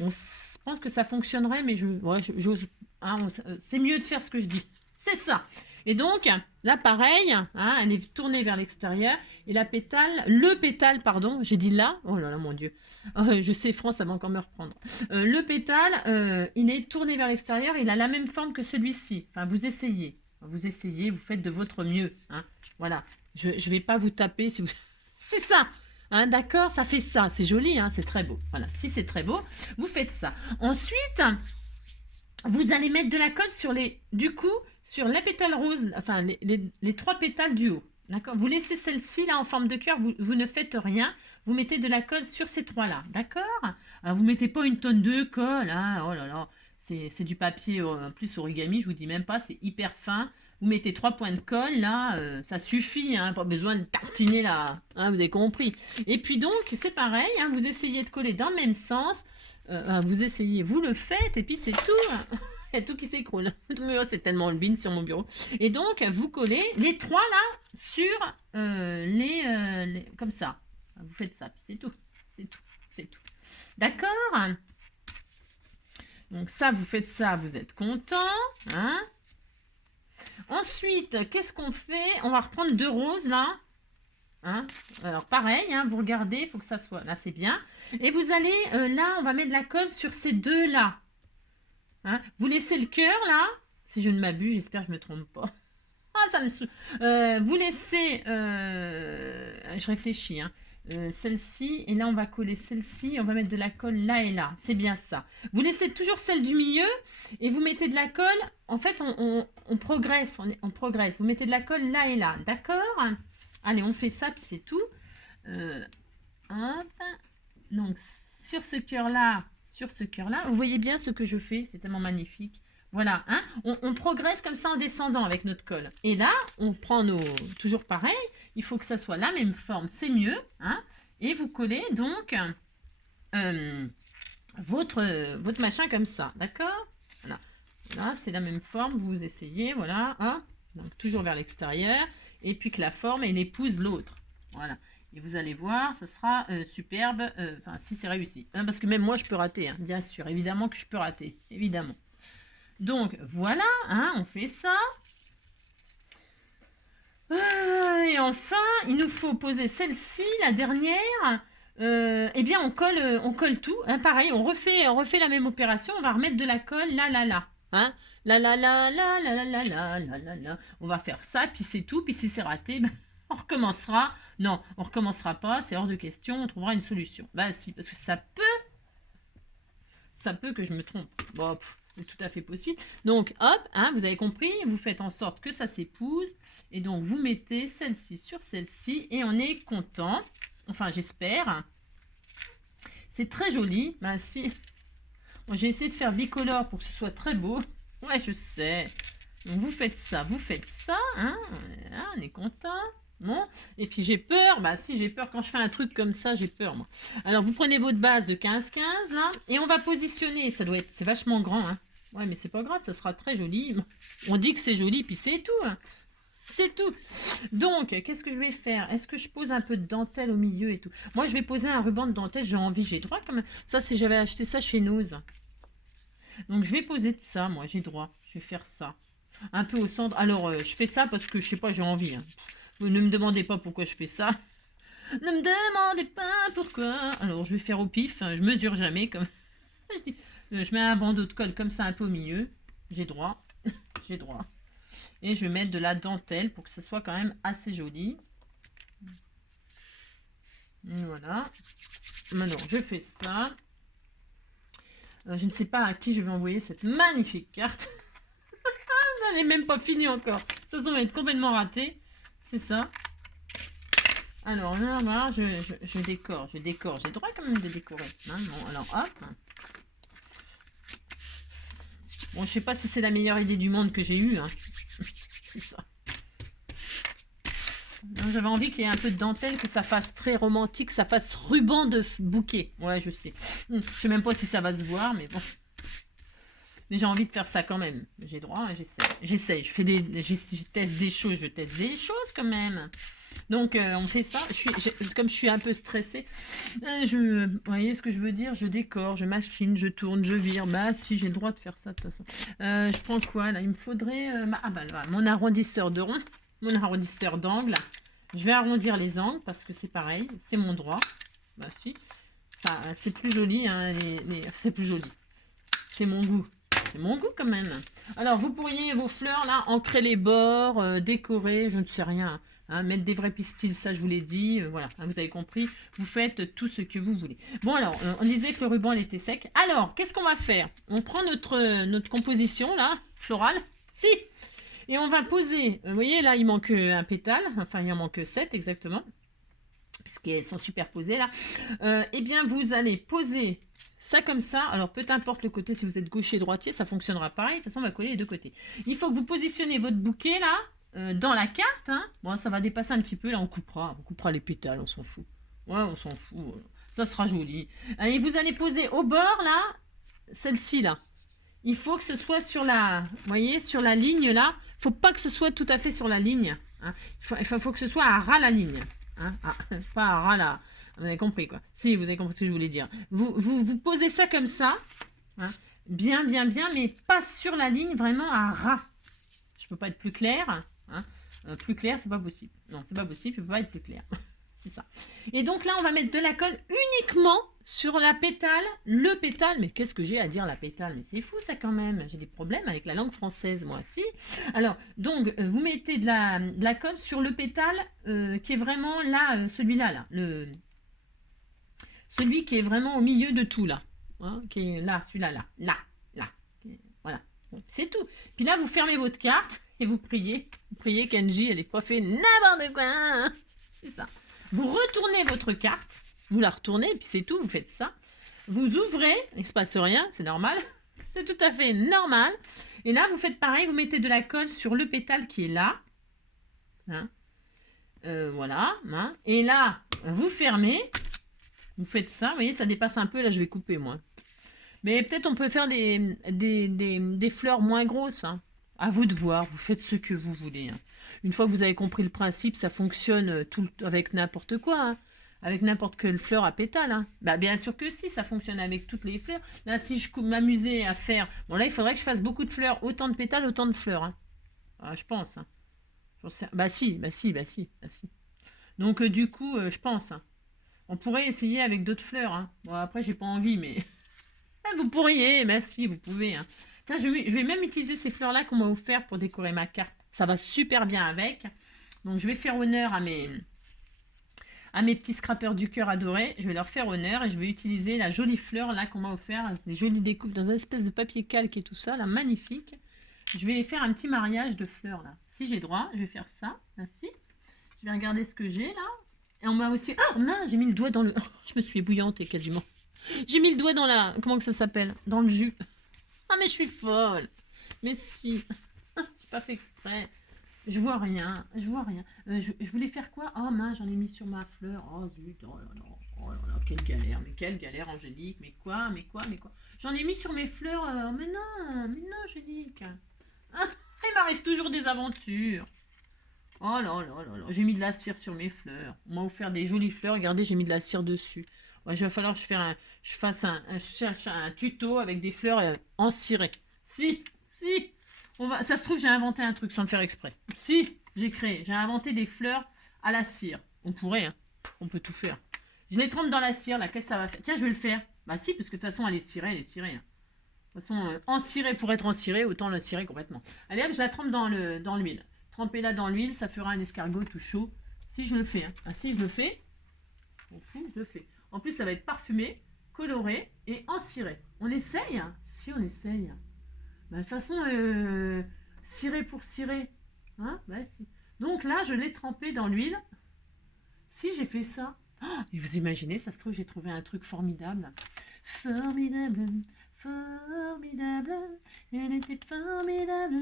Bon, je pense que ça fonctionnerait, mais j'ose. Hein, c'est mieux de faire ce que je dis. C'est ça. Et donc, là, pareil, hein, elle est tournée vers l'extérieur. Et le pétale, pardon, j'ai dit là. Oh là là, mon Dieu. Je sais, France, ça va encore me reprendre. Le pétale, il est tourné vers l'extérieur. Il a la même forme que celui-ci. Enfin, vous essayez. Vous faites de votre mieux. Hein. Voilà. Je ne vais pas vous taper si vous... C'est ça. Hein, d'accord, ça fait ça. C'est joli, hein, c'est très beau. Voilà, si c'est très beau, vous faites ça. Ensuite, vous allez mettre de la colle sur sur les pétales roses, enfin les 3 pétales du haut. D'accord. Vous laissez celle-ci là en forme de cœur, vous ne faites rien. Vous mettez de la colle sur ces 3 là. D'accord. Alors vous mettez pas une tonne de colle. Hein, oh là là. C'est du papier en plus origami, je vous dis même pas, c'est hyper fin. Vous mettez 3 points de colle, là, ça suffit, hein, pas besoin de tartiner là, hein, vous avez compris. Et puis donc, c'est pareil, hein, vous essayez de coller dans le même sens, vous le faites, et puis c'est tout. Hein. Il y a tout qui s'écroule. C'est tellement le bin sur mon bureau. Et donc, vous collez les 3 là sur comme ça. Vous faites ça, puis c'est tout. C'est tout. C'est tout. D'accord. Donc ça, vous faites ça, vous êtes content. Hein. Ensuite, qu'est-ce qu'on fait? On va reprendre 2 roses là. Hein. Alors pareil, hein, vous regardez, il faut que ça soit là, c'est bien. Et vous allez, là, on va mettre de la colle sur ces 2 là. Hein. Vous laissez le cœur là. Si je ne m'abuse, j'espère que je ne me trompe pas. Ah, ça me saoule. Vous laissez, je réfléchis, hein. Celle-ci, et là on va coller celle-ci, on va mettre de la colle là et là, c'est bien ça. Vous laissez toujours celle du milieu et vous mettez de la colle, en fait on progresse, on progresse, vous mettez de la colle là et là, d'accord? Allez, on fait ça, puis c'est tout. Hop. Donc sur ce cœur-là, vous voyez bien ce que je fais, c'est tellement magnifique. Voilà, hein, on progresse comme ça en descendant avec notre colle. Et là, on prend toujours pareil, il faut que ça soit la même forme, c'est mieux. Hein, et vous collez donc votre machin comme ça, d'accord? Voilà, voilà, c'est la même forme, vous essayez, voilà. Hein, donc toujours vers l'extérieur. Et puis que la forme, elle épouse l'autre. Voilà. Et vous allez voir, ça sera superbe, enfin si c'est réussi. Hein, parce que même moi, je peux rater, hein, bien sûr, évidemment que je peux rater, évidemment. Donc voilà, hein, on fait ça. Et enfin, il nous faut poser celle-ci, la dernière. Eh bien, on colle tout. Hein, pareil, on refait la même opération. On va remettre de la colle là, là, là. Hein, là, là, là, là, là, là, là, là, là, là, là. On va faire ça, puis c'est tout. Puis si c'est raté, ben, on recommencera. Non, on recommencera pas. C'est hors de question. On trouvera une solution. Bah si, parce que ça peut que je me trompe. Bon, c'est tout à fait possible. Donc, hop, hein, vous avez compris, vous faites en sorte que ça s'épouse. Et donc, vous mettez celle-ci sur celle-ci et on est content. Enfin, j'espère. C'est très joli. Ben, si. Bon, j'ai essayé de faire bicolore pour que ce soit très beau. Ouais, je sais. Donc, vous faites ça. Hein, voilà, on est content. Bon, et puis j'ai peur, bah si j'ai peur quand je fais un truc comme ça, j'ai peur moi. Alors vous prenez votre base de 15-15 là, et on va positionner, c'est vachement grand, hein. Ouais mais c'est pas grave, ça sera très joli. On dit que c'est joli, puis c'est tout, hein. C'est tout. Donc, qu'est-ce que je vais faire? Est-ce que je pose un peu de dentelle au milieu et tout? Moi je vais poser un ruban de dentelle, j'ai droit quand même. Ça c'est, j'avais acheté ça chez Nose. Donc je vais poser de ça, moi j'ai droit, je vais faire ça. Un peu au centre, alors je fais ça parce que je sais pas, j'ai envie, hein. Ne me demandez pas pourquoi je fais ça. Ne me demandez pas pourquoi. Alors, je vais faire au pif. Je mesure jamais. Comme je mets un bandeau de colle comme ça un peu au milieu. J'ai droit. J'ai droit. Et je vais mettre de la dentelle pour que ça soit quand même assez joli. Voilà. Maintenant, je fais ça. Je ne sais pas à qui je vais envoyer cette magnifique carte. Elle n'est même pas finie encore. Ça va être complètement raté. C'est ça. Alors là, voilà, je décore. J'ai droit quand même de décorer. Hein, bon, alors hop. Bon, je sais pas si c'est la meilleure idée du monde que j'ai eue. Hein. C'est ça. J'avais envie qu'il y ait un peu de dentelle, que ça fasse très romantique, ça fasse ruban de bouquet. Ouais, je sais. Je sais même pas si ça va se voir, mais bon. Mais j'ai envie de faire ça quand même. J'ai droit, j'essaie. Je teste des choses, quand même. Donc, on fait ça. Comme je suis un peu stressée, vous voyez ce que je veux dire? Je décore, je machine, je tourne, je vire. Bah, si, j'ai le droit de faire ça, de toute façon. Je prends quoi, là? Il me faudrait... ah, bah, là, mon arrondisseur de rond, mon arrondisseur d'angle. Je vais arrondir les angles, parce que c'est pareil, c'est mon droit. Bah, si. Ça, c'est plus joli, hein, c'est plus joli. C'est mon goût. C'est mon goût, quand même. Alors, vous pourriez, vos fleurs, là, ancrer les bords, décorer, je ne sais rien. Hein, mettre des vrais pistils, ça je vous l'ai dit, voilà, hein, vous avez compris, vous faites tout ce que vous voulez. Bon alors, on disait que le ruban il était sec. Alors, qu'est-ce qu'on va faire? On prend notre composition là, florale, si, et on va poser, vous voyez là il manque un pétale, enfin il en manque 7 exactement, puisqu'elles sont superposées là. Eh bien vous allez poser ça comme ça, alors peu importe le côté, si vous êtes gaucher, droitier, ça fonctionnera pareil, de toute façon on va coller les deux côtés. Il faut que vous positionnez votre bouquet là, dans la carte, hein. Bon, ça va dépasser un petit peu, là on coupera les pétales, on s'en fout. Ouais, on s'en fout, ça sera joli. Allez, vous allez poser au bord, là, celle-ci, là. Il faut que ce soit sur la, vous voyez, sur la ligne, là. Il faut pas que ce soit tout à fait sur la ligne. Hein. Il faut que ce soit à ras la ligne. Hein. Ah, pas à ras la... Vous avez compris, quoi. Si, vous avez compris ce que je voulais dire. Vous posez ça comme ça. Hein. Bien, bien, bien, mais pas sur la ligne, vraiment à ras. Je peux pas être plus clair. Hein. Plus clair, c'est pas possible. Non, c'est pas possible, je peux pas être plus clair. C'est ça. Et donc là, on va mettre de la colle uniquement sur la pétale, le pétale. Mais qu'est-ce que j'ai à dire la pétale? Mais c'est fou ça quand même. J'ai des problèmes avec la langue française, moi aussi. Alors, donc, vous mettez de la colle sur le pétale qui est vraiment là, celui-là, là. Celui qui est vraiment au milieu de tout, là. Hein, qui est là, celui-là, là. Là, là. Voilà. Bon, c'est tout. Puis là, vous fermez votre carte et vous priez. Vous priez qu'Angie, elle n'ait pas fait n'importe quoi. C'est ça. Vous retournez votre carte, vous la retournez, et puis c'est tout, vous faites ça. Vous ouvrez, il ne se passe rien, c'est normal. C'est tout à fait normal. Et là, vous faites pareil, vous mettez de la colle sur le pétale qui est là. Hein. Voilà. Hein. Et là, vous fermez. Vous faites ça, vous voyez, ça dépasse un peu. Là, je vais couper, moi. Mais peut-être on peut faire des fleurs moins grosses. Hein. À vous de voir, vous faites ce que vous voulez. Hein. Une fois que vous avez compris le principe, ça fonctionne avec n'importe quoi. Hein. Avec n'importe quelle fleur à pétales. Hein. Bah, bien sûr que si, ça fonctionne avec toutes les fleurs. Là, si je m'amusais à faire... Bon, là, il faudrait que je fasse beaucoup de fleurs. Autant de pétales, autant de fleurs. Hein. Ah, je pense. Hein. Bah si. Donc, du coup, je pense. Hein. On pourrait essayer avec d'autres fleurs. Hein. Bon, après, j'ai pas envie, mais... Vous pourriez, mais si, vous pouvez. Hein. Tiens, je vais même utiliser ces fleurs-là qu'on m'a offert pour décorer ma carte. Ça va super bien avec. Donc, je vais faire honneur à mes petits scrappers du cœur adorés. Je vais leur faire honneur et je vais utiliser la jolie fleur là qu'on m'a offert. Des jolies découpes dans une espèce de papier calque et tout ça, là, magnifique. Je vais faire un petit mariage de fleurs là. Si j'ai droit, je vais faire ça, ainsi. Je vais regarder ce que j'ai là. Et on m'a aussi... Oh mince, j'ai mis le doigt dans le... Oh, je me suis ébouillantée quasiment. J'ai mis le doigt dans la... Comment que ça s'appelle? Dans le jus. Ah mais je suis folle. Mais si. J'ai pas fait exprès. Je vois rien. Je voulais faire quoi? Oh mince, j'en ai mis sur ma fleur. Oh zut. Oh là là, quelle galère. Mais quelle galère, Angélique. Mais quoi? J'en ai mis sur mes fleurs. Mais non, Angélique. Ah, il m'arrive toujours des aventures. Oh là là là là. J'ai mis de la cire sur mes fleurs. On m'a offert des jolies fleurs. Regardez, j'ai mis de la cire dessus. Ouais, il va falloir que je fasse un tuto avec des fleurs encirées. Si. Ça se trouve, j'ai inventé un truc sans le faire exprès. Si, j'ai inventé des fleurs à la cire. On pourrait, hein. On peut tout faire. Je les trempe dans la cire, là, qu'est-ce que ça va faire? Tiens, je vais le faire. Bah si, parce que de toute façon, elle est cirée. Hein. De toute façon, encirée pour être encirée, autant la cirer complètement. Allez hop, je la trempe dans l'huile. Trempez-la dans l'huile, ça fera un escargot tout chaud. Si je le fais, hein. Ah si, je le fais. On fout, je le fais. En plus, ça va être parfumé, coloré et enciré. On essaye? Hein. Si, on essaye. Bah, de toute façon, cirer pour cirer. Hein, bah, si. Donc là, je l'ai trempé dans l'huile. Si, j'ai fait ça. Oh, et vous imaginez, ça se trouve, j'ai trouvé un truc formidable. Formidable. Elle était formidable.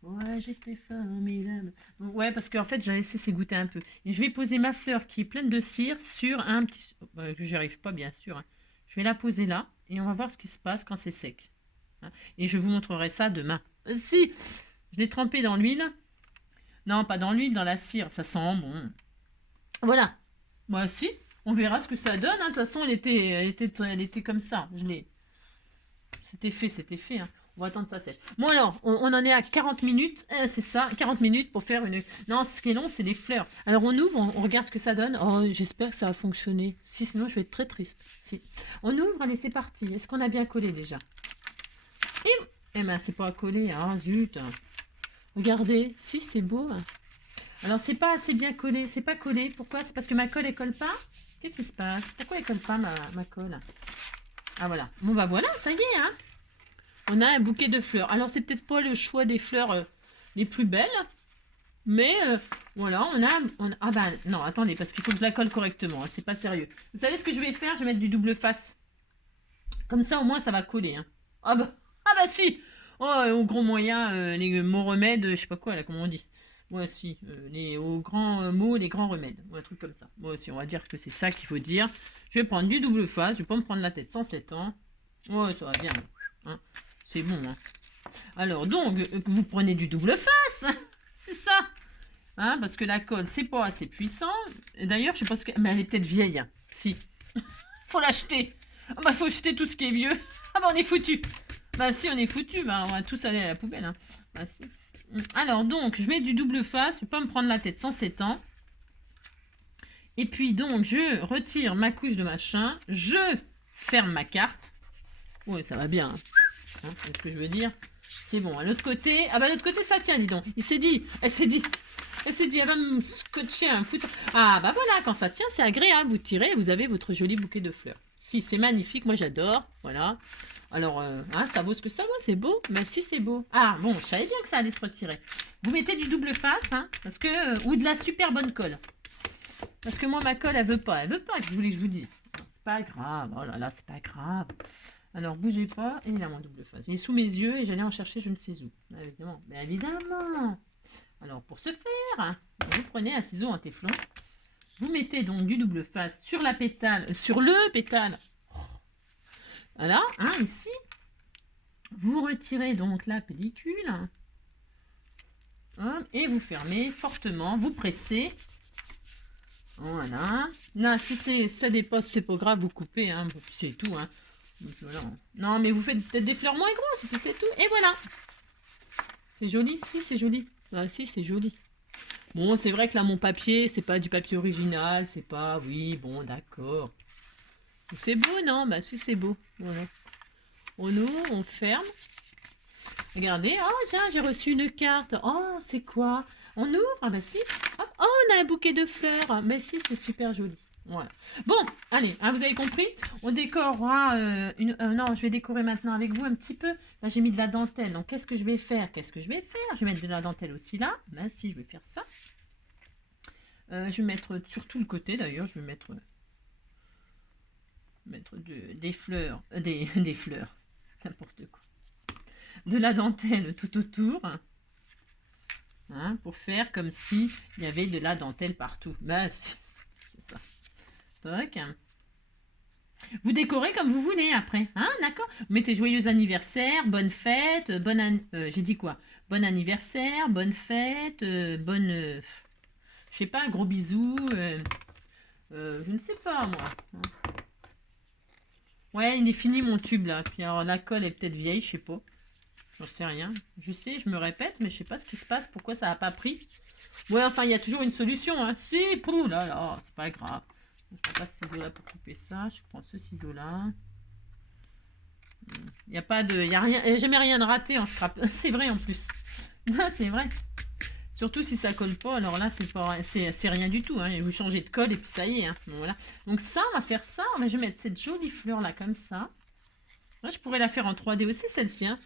Ouais, j'étais formidable. Ouais, parce qu'en fait, j'ai laissé s'égoutter un peu. Et je vais poser ma fleur qui est pleine de cire sur un petit... j'y arrive pas, bien sûr. Hein. Je vais la poser là et on va voir ce qui se passe quand c'est sec. Hein. Et je vous montrerai ça demain. Si, je l'ai trempé dans l'huile. Non, pas dans l'huile, dans la cire. Ça sent bon. Voilà. Moi si. On verra ce que ça donne. Hein. De toute façon, elle était comme ça. Je l'ai. C'était fait. Hein. On va attendre que ça sèche. Bon alors, on en est à 40 minutes. C'est ça, 40 minutes pour faire une... Non, ce qui est long, c'est les fleurs. Alors on ouvre, on regarde ce que ça donne. Oh, j'espère que ça va fonctionner. Si, sinon je vais être très triste. Si. On ouvre, allez, c'est parti. Est-ce qu'on a bien collé déjà? Eh ben, c'est pas collé. Ah, zut. Regardez. Si, c'est beau. Alors, c'est pas assez bien collé. C'est pas collé. Pourquoi? C'est parce que ma colle, elle colle pas? Qu'est-ce qui se passe? Pourquoi elle colle pas, ma colle? Ah, voilà. Bon, bah voilà, ça y est, hein. On a un bouquet de fleurs. Alors, c'est peut-être pas le choix des fleurs les plus belles. Mais, voilà, Ah, bah, non, attendez, parce qu'il faut que je la colle correctement. Hein, c'est pas sérieux. Vous savez ce que je vais faire? Je vais mettre du double face. Comme ça, au moins, ça va coller. Hein. Ah, bah si. Oh, au gros moyen, les mots remèdes, je sais pas quoi, là, comment on dit. Moi aussi, aux grands mots, les grands remèdes. Ou un truc comme ça. Moi aussi, on va dire que c'est ça qu'il faut dire. Je vais prendre du double face. Je vais pas me prendre la tête 107 ans. Ouais, ça va bien. Hein. C'est bon. Hein. Alors, donc, vous prenez du double face. C'est ça. Hein, parce que la colle, c'est pas assez puissant. D'ailleurs, je sais pas ce que... Mais elle est peut-être vieille. Hein. Si. Faut l'acheter. Ah bah, faut acheter tout ce qui est vieux. Ah bah, on est foutu. Bah, si, on est foutu. Bah, on va tous aller à la poubelle. Hein. Bah, si. Alors, donc, je mets du double face. Je vais pas me prendre la tête 107 ans. Et puis, donc, je retire ma couche de machin. Je ferme ma carte. Ouais, ça va bien. Hein, c'est ce que je veux dire. C'est bon. À l'autre côté... Ah bah, l'autre côté, ça tient, dis donc. Elle s'est dit, elle va me scotcher un foutre. Ah bah voilà, quand ça tient, c'est agréable. Vous tirez, vous avez votre joli bouquet de fleurs. Si, c'est magnifique, moi j'adore. Voilà. Alors, hein, ça vaut ce que ça vaut, c'est beau. Mais si, c'est beau. Ah bon, je savais bien que ça allait se retirer. Vous mettez du double face, hein, parce que ou de la super bonne colle. Parce que moi, ma colle, elle veut pas que je vous dise. C'est pas grave, oh là là, c'est pas grave. Alors, bougez pas, et il a mon double face. Il est sous mes yeux et j'allais en chercher je ne sais où. Évidemment, mais évidemment. Alors, pour ce faire, vous prenez un ciseau en téflon. Vous mettez donc du double face sur la pétale, sur le pétale. Voilà, hein, ici. Vous retirez donc la pellicule. Hop, et vous fermez fortement, vous pressez. Voilà. Là, si ça dépasse, c'est pas grave, vous coupez, hein, c'est tout. Hein. Donc, voilà. Non, mais vous faites peut-être des fleurs moins grosses, et puis c'est tout. Et voilà. C'est joli, si, c'est joli. Ah, si, c'est joli. Bon, c'est vrai que là, mon papier, c'est pas du papier original, c'est pas... Oui, bon, d'accord. C'est beau, non? Bah, si, c'est beau. Voilà. On ouvre, on ferme. Regardez. Oh, tiens, j'ai reçu une carte. Oh, c'est quoi? On ouvre? Ah, bah, si. Oh, on a un bouquet de fleurs. Mais si, c'est super joli. Voilà. Bon, allez, hein, vous avez compris? On décorera non, je vais décorer maintenant avec vous un petit peu. Là, j'ai mis de la dentelle. Donc, qu'est-ce que je vais faire? Je vais mettre de la dentelle aussi là. Ben, si, je vais faire ça. Je vais mettre sur tout le côté, d'ailleurs. Je vais mettre des fleurs. Des fleurs. N'importe quoi. De la dentelle tout autour. Hein, pour faire comme si il y avait de la dentelle partout. Ben, c'est ça. Toc. Vous décorez comme vous voulez après, hein, d'accord? Vous mettez joyeux anniversaire, bonne fête, j'ai dit quoi? Bon anniversaire, bonne fête, je sais pas, gros bisous, je ne sais pas moi. Ouais, il est fini mon tube là, puis alors la colle est peut-être vieille, je sais pas. J'en sais rien. Je sais, je me répète, mais je sais pas ce qui se passe, pourquoi ça n'a pas pris. Ouais, enfin, il y a toujours une solution, hein. Si, pou, là, là, c'est pas grave. Je prends pas ce ciseau là pour couper ça. Je prends ce ciseau là. Il n'y a pas de. Il y a rien. Jamais rien de raté en scrap. C'est vrai en plus. C'est vrai. Surtout si ça colle pas. Alors là, c'est rien du tout. Hein. Vous changez de colle et puis ça y est. Hein. Bon, voilà. Donc ça, on va faire ça. Je vais mettre cette jolie fleur là comme ça. Là, je pourrais la faire en 3D aussi celle-ci. Hein.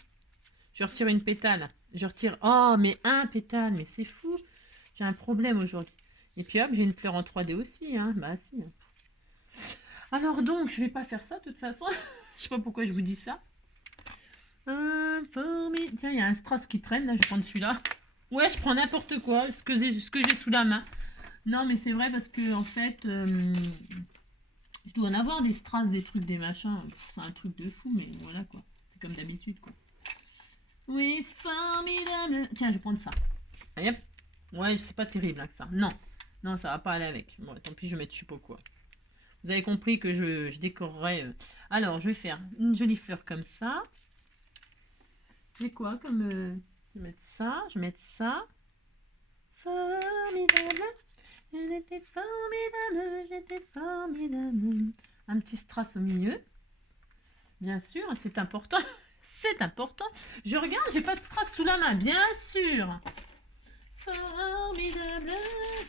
Je retire une pétale. Je retire. Oh, mais un pétale. Mais c'est fou. J'ai un problème aujourd'hui. Et puis hop, j'ai une fleur en 3D aussi, hein. Bah si. Alors donc, je vais pas faire ça de toute façon. Je sais pas pourquoi je vous dis ça. Tiens, il y a un strass qui traîne, là, je vais prendre celui-là. Ouais, je prends n'importe quoi, ce que j'ai sous la main. Non, mais c'est vrai parce que, en fait, je dois en avoir des strass, des trucs, des machins. C'est un truc de fou, mais voilà, quoi. C'est comme d'habitude, quoi. Oui, formidable. Tiens, je vais prendre ça. Allez, hop. Ouais, c'est pas terrible hein, que ça. Non, non, ça va pas aller avec. Bon, tant pis, je vais mettre je sais pas quoi. Vous avez compris que je décorerai. Alors, je vais faire une jolie fleur comme ça. J'ai quoi comme... je vais mettre ça, je vais mettre ça. Formidable, j'étais formidable, j'étais formidable. Un petit strass au milieu. Bien sûr, c'est important. C'est important. Je regarde, j'ai pas de strass sous la main, bien sûr. Formidable,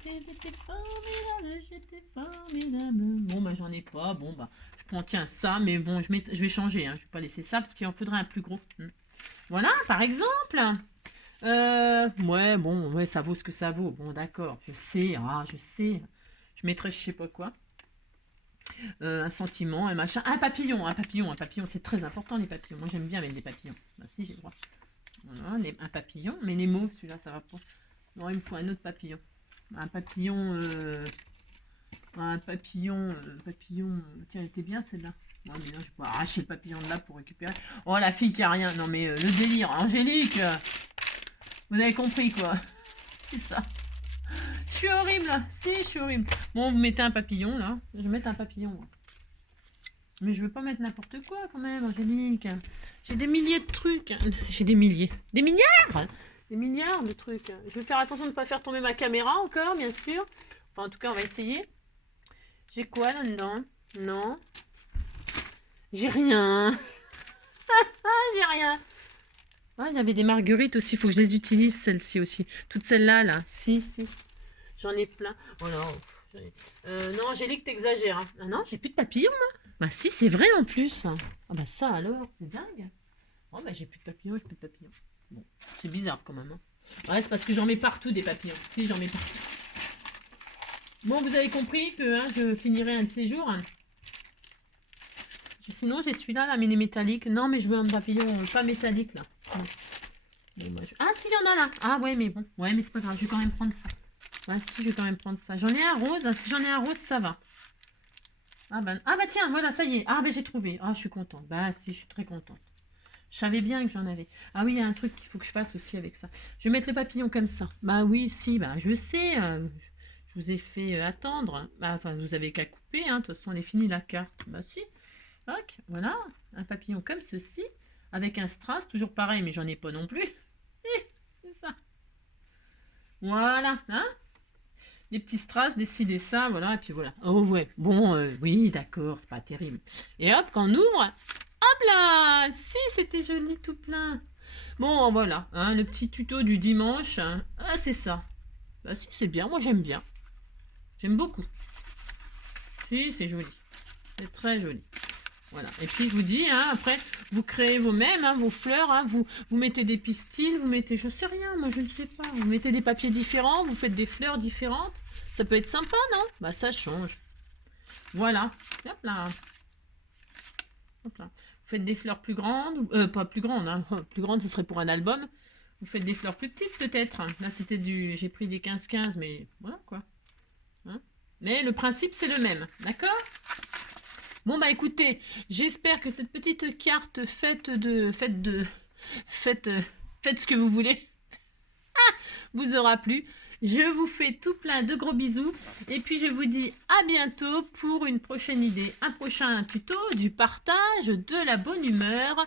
j'étais formidable, j'étais formidable. Bon, bah j'en ai pas. Bon, bah je prends, tiens, ça, mais bon, je vais changer. Hein. Je vais pas laisser ça parce qu'il en faudrait un plus gros. Voilà, par exemple. Ouais, bon, ouais, ça vaut ce que ça vaut. Bon, d'accord, je sais, je sais. Je mettrai je sais pas quoi. Un sentiment, un machin. Un papillon, c'est très important les papillons. Moi j'aime bien mettre des papillons. Bah si, j'ai le droit. Voilà, un papillon, mais les mots, celui-là, ça va pas. Non, il me faut un autre papillon. Un papillon, tiens, elle était bien celle-là. Non, mais non, je peux arracher le papillon de là pour récupérer. Oh, la fille qui a rien. Non, mais le délire. Angélique, vous avez compris, quoi. C'est ça. Je suis horrible, là. Si, je suis horrible. Bon, vous mettez un papillon, là. Je vais mettre un papillon. Mais je veux pas mettre n'importe quoi, quand même, Angélique. J'ai des milliers de trucs. J'ai des milliers. Des milliards. Des milliards de trucs. Je vais faire attention de ne pas faire tomber ma caméra encore, bien sûr. Enfin, en tout cas, on va essayer. J'ai quoi là-dedans? Non. J'ai rien. J'ai rien. Ah, j'avais des marguerites aussi. Il faut que je les utilise, celles-ci aussi. Toutes celles-là, là. Si, si. J'en ai plein. Oh là. Non, Angélique, t'exagères. Hein. Ah non, j'ai plus de papillons, moi. Bah si, c'est vrai en plus. Ah bah ça alors, c'est dingue. Oh bah j'ai plus de papillons, j'ai plus de papillons. Bon, c'est bizarre quand même. Hein. Ouais, c'est parce que j'en mets partout des papillons. Si, j'en mets partout. Bon, vous avez compris que hein, je finirai un de ces jours. Hein. Sinon, j'ai celui-là, là, mais il est métallique. Non, mais je veux un papillon pas métallique, là. Bon, bah, Ah, si, il y en a là. Ah, ouais, mais bon. Ouais, mais c'est pas grave, je vais quand même prendre ça. Ouais, si, je vais quand même prendre ça. J'en ai un rose. Si j'en ai un rose, ça va. Ah bah tiens, voilà, ça y est. Ah bah j'ai trouvé. Ah, je suis contente. Bah si, je suis très contente. Je savais bien que j'en avais. Ah oui, il y a un truc qu'il faut que je fasse aussi avec ça. Je vais mettre les papillons comme ça. Bah oui, si, bah je sais. Je vous ai fait attendre. Bah, enfin, vous avez qu'à couper. Hein. De toute façon, elle est finie la carte. Bah si. Tac, voilà. Un papillon comme ceci. Avec un strass. Toujours pareil, mais j'en ai pas non plus. Si, c'est ça. Voilà. Hein, des petits strass, décider ça, voilà, et puis voilà. Oh ouais, bon, oui, d'accord, c'est pas terrible. Et hop, quand on ouvre, hop là, si, c'était joli tout plein. Bon, voilà, hein, le petit tuto du dimanche, hein. Ah, c'est ça. Bah si, c'est bien, moi j'aime bien. J'aime beaucoup. Si, c'est joli. C'est très joli. Voilà. Et puis je vous dis, hein, après, vous créez vous-même hein, vos fleurs, hein, vous mettez des pistils, vous mettez, je sais rien, moi je ne sais pas, vous mettez des papiers différents, vous faites des fleurs différentes, ça peut être sympa, non? Bah ça change. Voilà. Hop là. Hop là. Vous faites des fleurs plus grandes, pas plus grandes, hein, plus grandes ce serait pour un album. Vous faites des fleurs plus petites peut-être. Là c'était j'ai pris des 15-15, mais voilà quoi. Hein, mais le principe c'est le même, d'accord? Bon bah écoutez, j'espère que cette petite carte faites ce que vous voulez vous aura plu. Je vous fais tout plein de gros bisous et puis je vous dis à bientôt pour une prochaine idée, un prochain tuto, du partage, de la bonne humeur.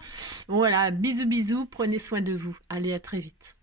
Voilà, bisous bisous, prenez soin de vous. Allez, à très vite.